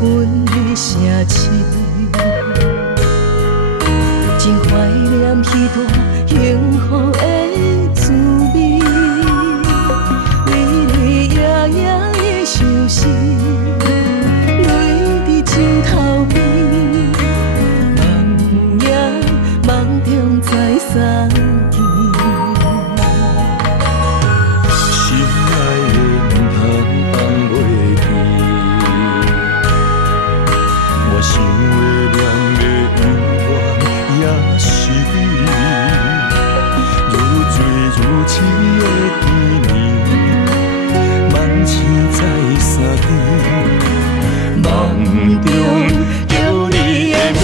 份的城市，真怀念彼段幸福的滋味。日日夜夜的相思，泪在枕头边，梦也梦中再相见。心爱的不通放袂记，我想的念的永远也是你。如醉如痴的缠绵，万次再相见，梦中有你的名字。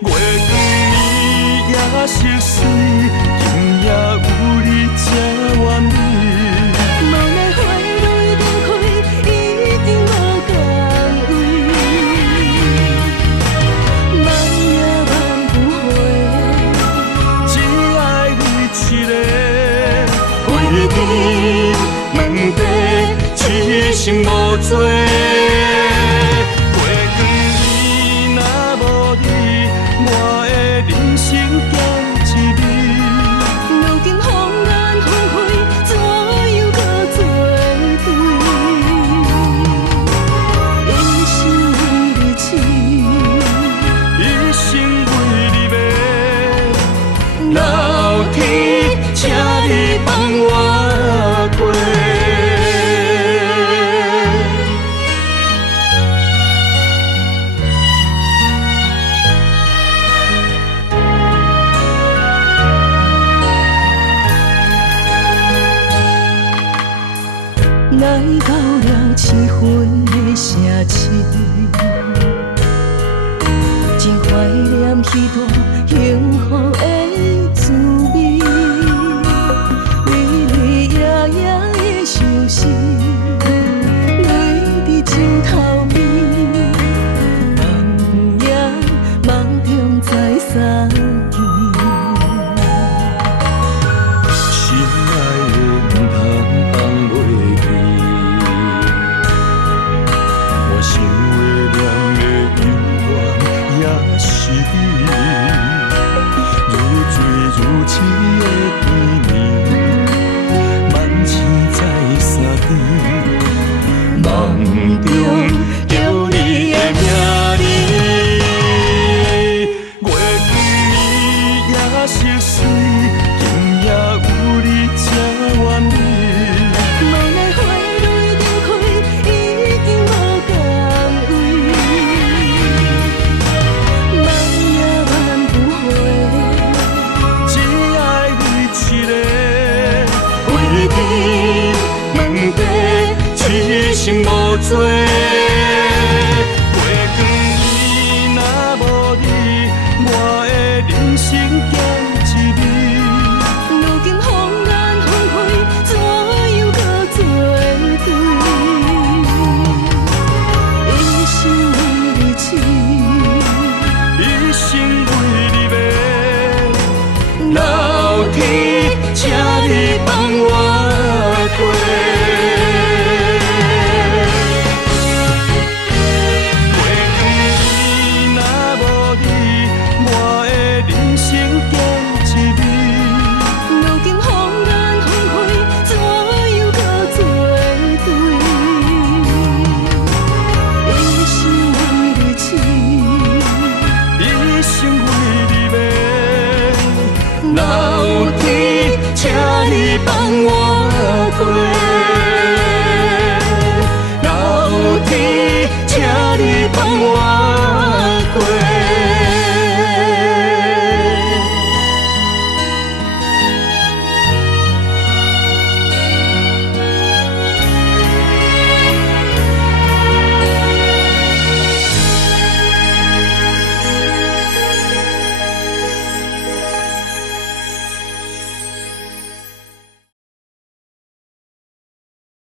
月光你也熟睡，今夜有你这完美。无奈花蕊点开，一定无共位。梦也梦不回，只爱你一个。为天问地，痴心无做。月光伊若无你，我的人生减一字。如今风眼风花，怎样搁做对？一生为你痴，一生为你迷。老天，请你放我过。来到了青春的城市，真怀念彼段幸福的滋味。日日夜夜的相思，泪在枕头边，梦也梦中再相见。心爱的不通放袂记，我想的念的永远也是你。如醉如痴的缠绵，万次再相见，梦中有你的名字。月光你也熟睡，今夜有你这完美。无奈花蕊点开，一定无共位。梦也梦不回，只爱你一个。为天问地，痴心无做。